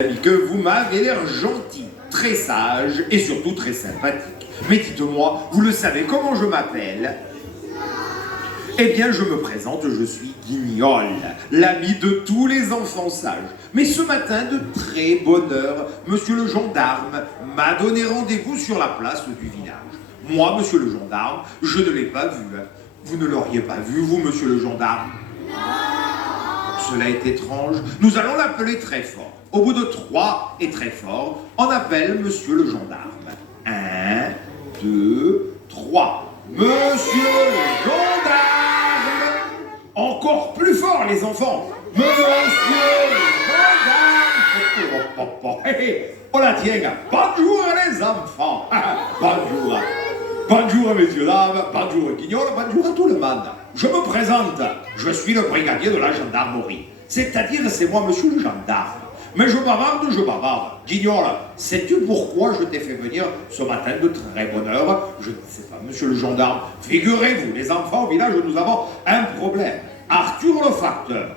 Que vous m'avez l'air gentil, très sage et surtout très sympathique. Mais dites-moi, vous le savez comment je m'appelle? Eh bien, je me présente, je suis Guignol, l'ami de tous les enfants sages. Mais ce matin, de très bonne heure, monsieur le gendarme m'a donné rendez-vous sur la place du village. Moi, monsieur le gendarme, je ne l'ai pas vu. Vous ne l'auriez pas vu, vous, monsieur le gendarme? Cela est étrange. Nous allons l'appeler très fort. Au bout de 3 et très fort, on appelle monsieur le gendarme. 1, 2, 3. Monsieur le gendarme! Encore plus fort, les enfants! Monsieur le gendarme! On la tient. Bonjour les enfants! Bonjour! Bonjour messieurs, dames, bonjour Guignol, bonjour à tout le monde. Je me présente, je suis le brigadier de la gendarmerie. C'est-à-dire, c'est moi monsieur le gendarme. Mais je bavarde. Guignol, sais-tu pourquoi je t'ai fait venir ce matin de très bonne heure? Je ne sais pas, monsieur le gendarme. Figurez-vous, les enfants au village, nous avons un problème. Arthur le facteur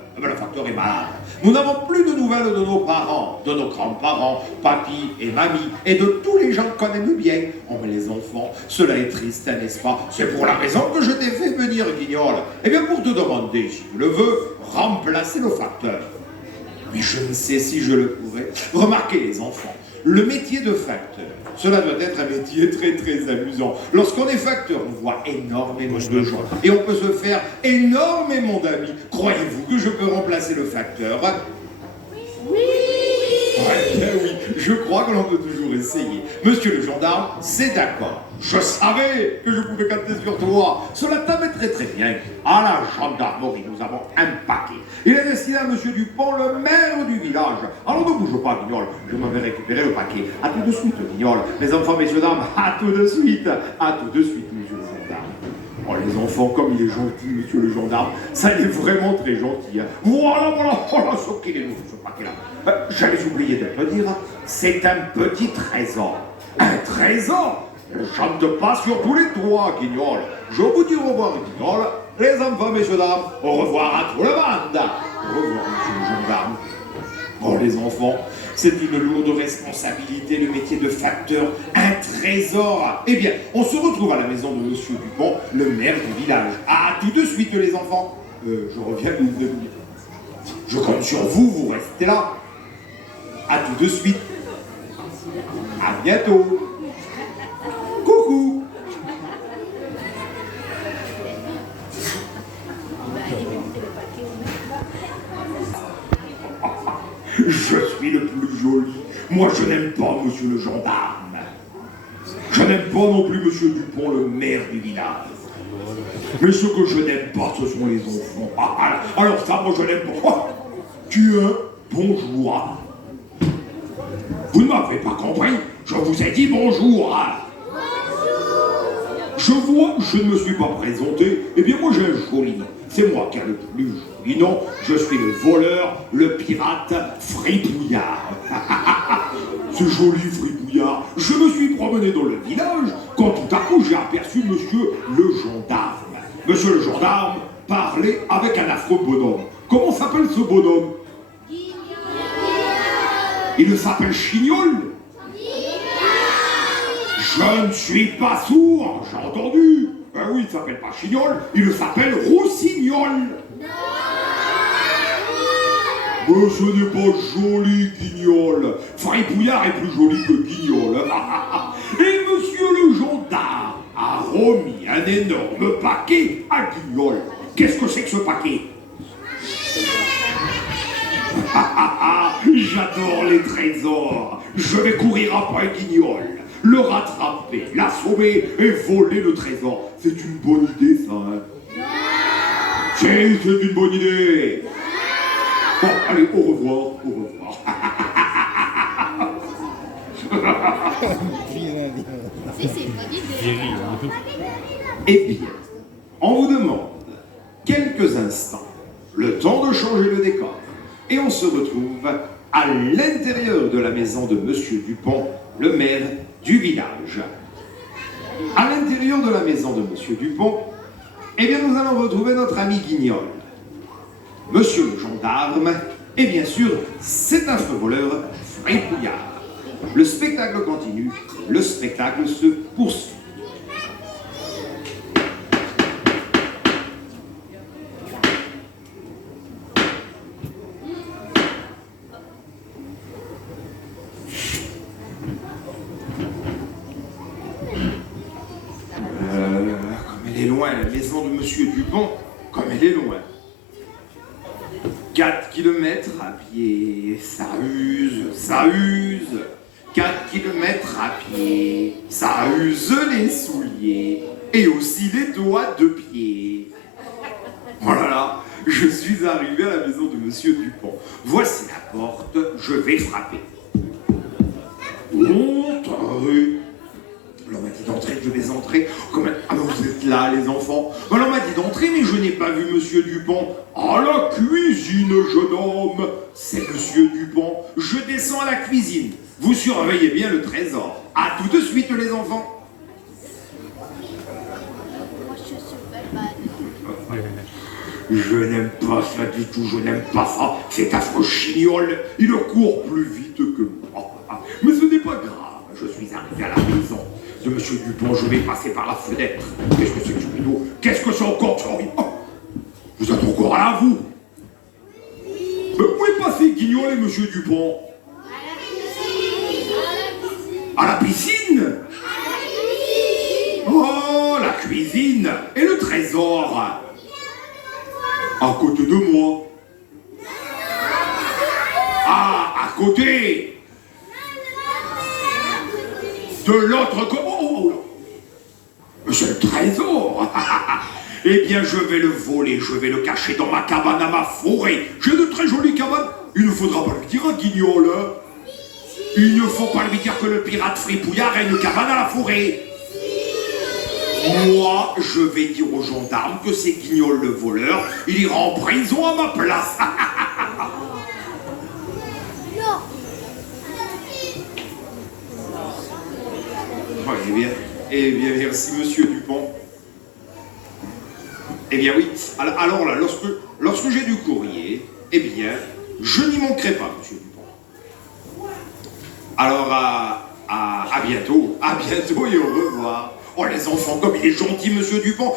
est malade. Nous n'avons plus de nouvelles de nos parents, de nos grands-parents, papy et mamie, et de tous les gens qu'on aime bien. Oh mais les enfants, cela est triste, n'est-ce pas? C'est pour la raison que je t'ai fait venir, Guignol. Eh bien pour te demander, si tu le veux, remplacer le facteur. Mais je ne sais si je le pourrais. Remarquez les enfants, le métier de facteur, cela doit être un métier très très amusant. Lorsqu'on est facteur, on voit énormément de gens et on peut se faire énormément d'amis. Croyez-vous que je peux remplacer le facteur? Oui. Ouais, bien oui, je crois que l'on peut toujours essayer. Monsieur le gendarme, c'est d'accord. Je savais que je pouvais compter sur toi. Cela t'amettrait très bien. À la gendarmerie, nous avons un paquet. Il est destiné à monsieur Dupont, le maire du village. Alors ne bouge pas, Guignol. Je m'en vais récupérer le paquet. À tout de suite, Guignol. Les enfants, messieurs, dames, à tout de suite. À tout de suite, monsieur le gendarme. Oh, les enfants, comme il est gentil, monsieur le gendarme. Ça, il est vraiment très gentil. Hein. Voilà, ce qu'il est nouveau, ce paquet-là. J'avais oublié de te le dire. C'est un petit trésor. Un trésor? Ne chante pas sur tous les toits, Guignol. Je vous dis au revoir, Guignol. Les enfants, messieurs, dames, au revoir à tout le monde. Au revoir, monsieur le gendarme. Oh, les enfants, c'est une lourde responsabilité, le métier de facteur, un trésor. Eh bien, on se retrouve à la maison de monsieur Dupont, le maire du village. À tout de suite, les enfants. Je reviens une demi-heure. Je compte sur vous, vous restez là. À tout de suite. À bientôt. Coucou. Je suis le plus joli. Moi, je n'aime pas monsieur le gendarme. Je n'aime pas non plus monsieur Dupont, le maire du village. Mais ce que je n'aime pas, ce sont les enfants. Alors ça, moi, je n'aime pas. Tu es bonjour. Vous ne m'avez pas compris. Je vous ai dit bonjour. Je vois, je ne me suis pas présenté. Eh bien, moi, j'ai un joli nom. C'est moi qui ai le plus joli nom. Je suis le voleur, le pirate, Fripouillard. Ce joli Fripouillard. Je me suis promené dans le village quand tout à coup j'ai aperçu monsieur le gendarme. Monsieur le gendarme parlait avec un affreux bonhomme. Comment s'appelle ce bonhomme? Il s'appelle Chignol? Je ne suis pas sourd, j'ai entendu. Ben oui, il ne s'appelle pas Chignol, il s'appelle Roussignol. Mais ce n'est pas joli, Guignol. Fripouillard est plus joli que Guignol. Et monsieur le gendarme a remis un énorme paquet à Guignol. Qu'est-ce que c'est que ce paquet? J'adore les trésors. Je vais courir après Guignol, le rattraper, l'assommer et voler le trésor. C'est une bonne idée, ça, hein? C'est une bonne idée. Bon, allez, au revoir, au revoir. Eh bien, on vous demande quelques instants, le temps de changer le décor, et on se retrouve à l'intérieur de la maison de monsieur Dupont, le maire du village. À l'intérieur de la maison de monsieur Dupont, eh bien, nous allons retrouver notre ami Guignol. Monsieur le gendarme Et bien sûr, cet affreux voleur fripouillard. Le spectacle continue, le spectacle se poursuit. Comme elle est loin, la maison de Monsieur Dupont, comme elle est loin. 4 kilomètres à pied, ça use, ça use. 4 kilomètres à pied, ça use les souliers et aussi les doigts de pied. Oh là là, je suis arrivé à la maison de Monsieur Dupont. Voici la porte, je vais frapper. Entrez. On m'a dit d'entrer, je vais entrer. Ah, mais vous êtes là, les enfants. Alors, on m'a dit d'entrer, mais je n'ai pas vu Monsieur Dupont. À la cuisine, jeune homme. C'est Monsieur Dupont. Je descends à la cuisine. Vous surveillez bien le trésor. À tout de suite, les enfants. Je n'aime pas ça du tout, je n'aime pas ça. Cet affreux chignol, il court plus vite que moi. Mais ce n'est pas grave. Je suis arrivé à la maison de Monsieur Dupont, je vais passer par la fenêtre. Qu'est-ce que c'est que ce rideau? Qu'est-ce que c'est encore que ça? Oh, vous êtes encore là, vous? Mais où est passé Guignol et Monsieur Dupont? À la piscine? Oh, la cuisine! Et le trésor? À côté de moi. Ah, à côté de l'autre côté. Mais c'est le trésor. Eh bien, je vais le voler, je vais le cacher dans ma cabane à ma forêt. J'ai de très jolies cabanes. Il ne faudra pas lui dire à Guignol. Il ne faut pas lui dire que le pirate fripouillard a une cabane à la forêt. Moi, je vais dire aux gendarmes que c'est Guignol le voleur. Il ira en prison à ma place. Oh, eh bien, merci, Monsieur Dupont. Eh bien, oui. Alors là, lorsque j'ai du courrier, eh bien, je n'y manquerai pas, Monsieur Dupont. Alors, à bientôt. À bientôt et au revoir. Oh, les enfants, comme il est gentil, Monsieur Dupont.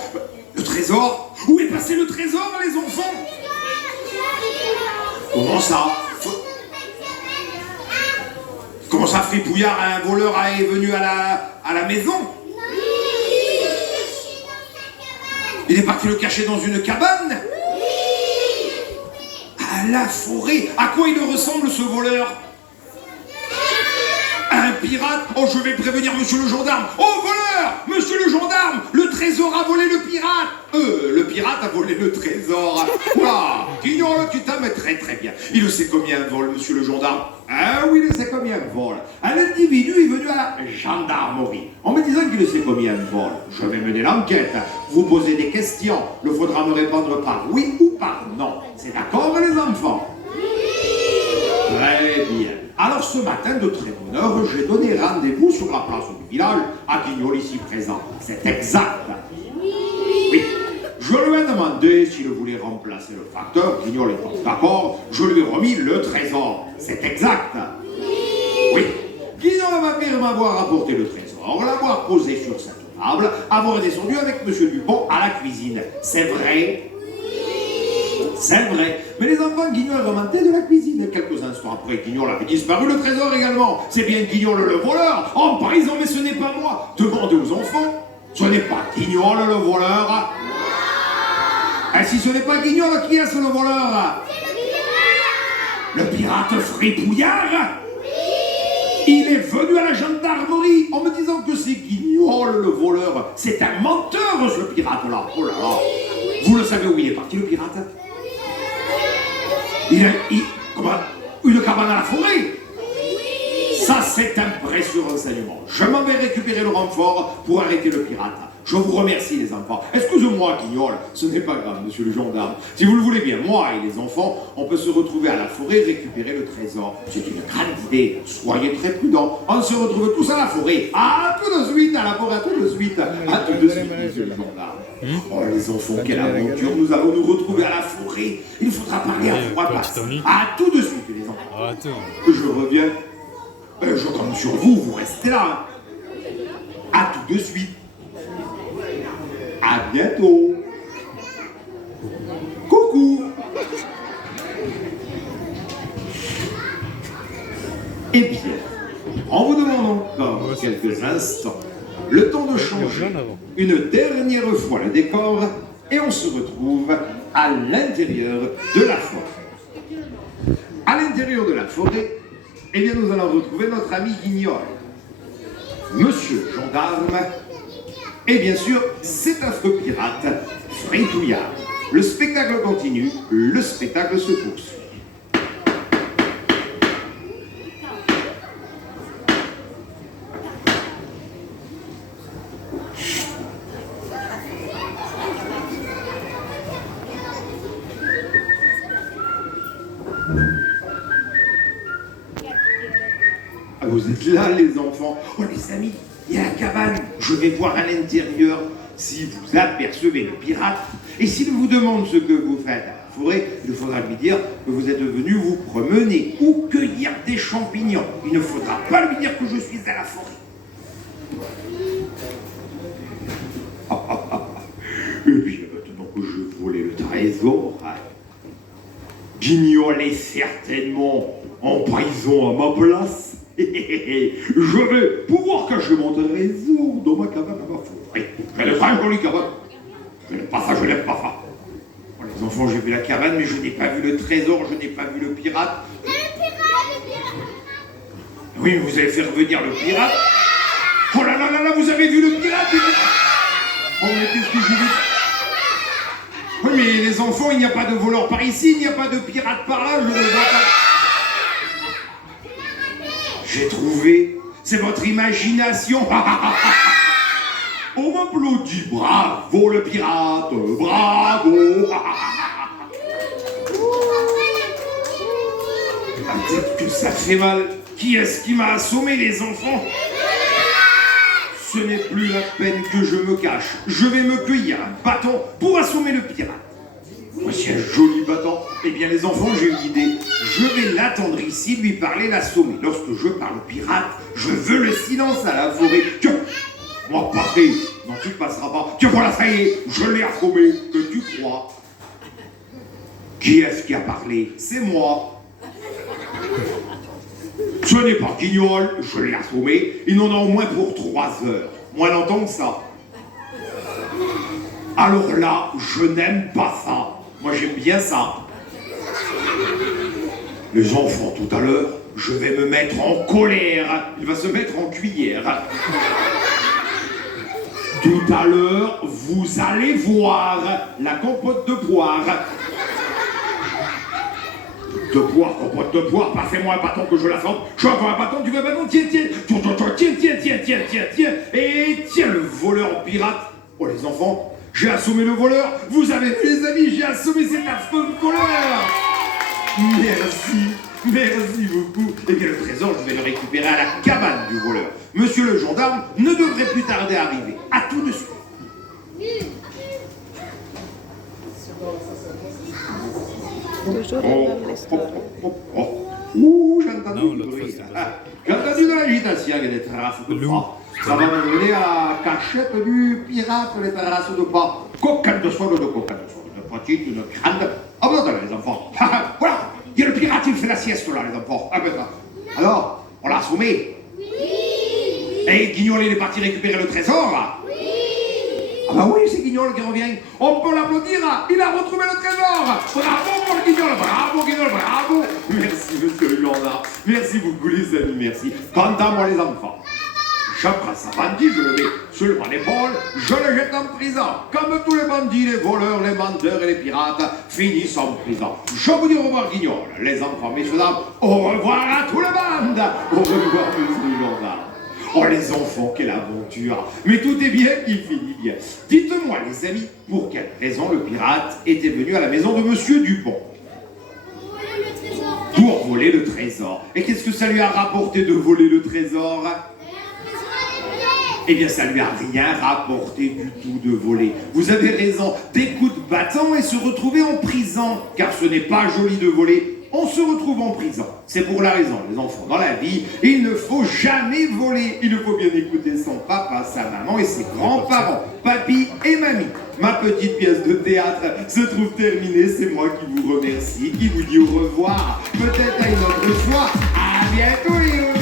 Le trésor? Où est passé le trésor, les enfants? Comment ça? Comment ça, fripouillard, un voleur est venu à la maison? Il est parti le cacher dans une cabane? À la forêt? À quoi il ressemble, ce voleur? Un pirate? Oh, je vais prévenir Monsieur le gendarme. Oh, voleur! Monsieur le gendarme! Le trésor a volé le pirate! Le pirate a volé le trésor. Waouh! Guignol, tu t'aimes très très bien. Il sait combien vole, Monsieur le gendarme? Ah oui, il sait combien vole. Un individu est venu à la gendarmerie en me disant qu'il sait combien vole. Je vais mener l'enquête. Vous posez des questions. Il faudra me répondre par oui ou par non. C'est d'accord, les enfants? Très bien. Alors ce matin, de très bonne heure, j'ai donné rendez-vous sur la place du village à Guignol ici présent. C'est exact. Oui. Je lui ai demandé s'il voulait remplacer le facteur. Guignol étant d'accord, je lui ai remis le trésor. C'est exact. Oui. Guignol m'a bien m'avoir apporté le trésor, l'avoir posé sur cette table, avoir descendu avec Monsieur Dupont à la cuisine. C'est vrai? C'est vrai. Mais les enfants, Guignol remontait de la cuisine. Quelques instants après, Guignol avait disparu, le trésor également. C'est bien Guignol le voleur, en prison, mais ce n'est pas moi. Demandez aux enfants. Ce n'est pas Guignol le voleur. Et si ce n'est pas Guignol, qui est-ce le voleur? Le pirate fripouillard? Il est venu à la gendarmerie en me disant que c'est Guignol le voleur. C'est un menteur, ce pirate-là. Oh là là. Vous le savez où il est parti, le pirate? Comment? Une cabane à la forêt? Ça, c'est un précieux renseignement. Je m'en vais récupérer le renfort pour arrêter le pirate. Je vous remercie, les enfants. Excusez-moi, Guignol, ce n'est pas grave, monsieur le gendarme. Si vous le voulez bien, moi et les enfants, on peut se retrouver à la forêt et récupérer le trésor. C'est une grande idée. Soyez très prudents. On se retrouve tous à la forêt. À tout de suite, à la forêt, à tout de suite. À tout de suite, monsieur le gendarme. Oh les enfants, quelle aventure! Nous allons nous retrouver à la forêt. Il faudra parler à voix basse. À tout de suite, les enfants. Je reviens. Je compte sur vous, vous restez là. À tout de suite. À bientôt. Coucou. Eh bien, en vous demandant encore quelques instants, le temps de changer une dernière fois le décor, et on se retrouve à l'intérieur de la forêt. À l'intérieur de la forêt, eh bien, nous allons retrouver notre ami Guignol, Monsieur Gendarme, et bien sûr, cet affreux pirate, Fritouillard. Le spectacle continue, le spectacle se poursuit. Vous êtes là, les enfants. Oh, les amis, il y a la cabane. Je vais voir à l'intérieur si vous apercevez le pirate. Et s'il vous demande ce que vous faites à la forêt, il faudra lui dire que vous êtes venu vous promener ou cueillir des champignons. Il ne faudra pas lui dire que je suis à la forêt. Et bien, maintenant que je volais le trésor, Guignol est certainement en prison à ma place. Je vais pouvoir cacher mon trésor dans ma cabane à ma forêt. Elle est très jolie cabane. Je n'aime pas ça, je n'aime pas ça. Bon, les enfants, j'ai vu la cabane, mais je n'ai pas vu le trésor, je n'ai pas vu le pirate. Le pirate. Oui, mais vous allez faire venir le pirate. Oh là là là là, vous avez vu le pirate? Oh, mais qu'est-ce que je vais... Oui, mais les enfants, il n'y a pas de voleur par ici, il n'y a pas de pirate par là, je ne vois pas. J'ai trouvé, c'est votre imagination. On m'applaudit, bravo le pirate, bravo. Peut-être que ça fait mal. Qui est-ce qui m'a assommé, les enfants? Ce n'est plus la peine que je me cache. Je vais me cueillir un bâton pour assommer le pirate. Voici un joli bâton. Eh bien, les enfants, j'ai une idée. Je vais l'attendre ici, lui parler, l'assommer. Lorsque je parle au pirate, je veux le silence à la forêt. Tiens, moi, pas fait. Non, tu ne passeras pas. Tiens, voilà, ça y est, je l'ai assommé. Que tu crois? Qui est-ce qui a parlé? C'est moi. Ce n'est pas Guignol, je l'ai assommé. Il en a au moins pour 3 heures. Moi, j'entends ça. Alors là, je n'aime pas ça. Moi, j'aime bien ça. Les enfants, tout à l'heure, je vais me mettre en colère. Il va se mettre en cuillère. Tout à l'heure, vous allez voir la compote de poire. De poire, compote de poire, passez-moi un bâton que je la sente. Je veux encore un bâton, tu veux un bâton? Tiens, tiens, tiens. Et tiens, le voleur pirate. Oh, les enfants, j'ai assommé le voleur. Vous avez vu, les amis, j'ai assommé cet affreux voleur. Merci beaucoup. Eh bien, le trésor, je vais le récupérer à la cabane du voleur. Monsieur le gendarme ne devrait plus tarder à arriver. À tout de suite. Toujours la même histoire. J'ai entendu du bruit. J'ai entendu de l'agitation et des traces de pas. Ça va m'amener à la cachette du pirate, les traces de pas. Coquin de soie, de coquin de soie. Une petite, une grande. Ah ben, attendez, les enfants. Voilà, il y a le pirate, il fait la sieste là, les enfants. Ah ben ça. Alors, on l'a assommé? Oui. Et Guignol, il est parti récupérer le trésor là? Oui. Ah bah oui, c'est Guignol qui revient. On peut l'applaudir, il a retrouvé le trésor. Bravo pour le Guignol, bravo Guignol, bravo. Merci monsieur le gendarme. Merci beaucoup les amis, merci. Quant à moi les enfants, je prends sa bandit, je le mets sur l'épaule, je le jette en prison. Comme tous les bandits, les voleurs, les menteurs et les pirates finissent en prison. Je vous dis au revoir Guignol, les enfants, messieurs, dames, au revoir à tout le monde. Au revoir monsieur le gendarme. Oh les enfants, quelle aventure! Mais tout est bien qui finit bien. Dites-moi les amis, pour quelle raison le pirate était venu à la maison de monsieur Dupont? Pour voler le trésor. Pour voler le trésor. Et qu'est-ce que ça lui a rapporté de voler le trésor? Eh bien, ça lui a rien rapporté du tout de voler. Vous avez raison, des coups de bâton et se retrouver en prison. Car ce n'est pas joli de voler. On se retrouve en prison. C'est pour la raison, les enfants, dans la vie, il ne faut jamais voler. Il faut bien écouter son papa, sa maman et ses grands-parents, papy et mamie. Ma petite pièce de théâtre se trouve terminée. C'est moi qui vous remercie, qui vous dit au revoir. Peut-être à une autre fois. À bientôt, les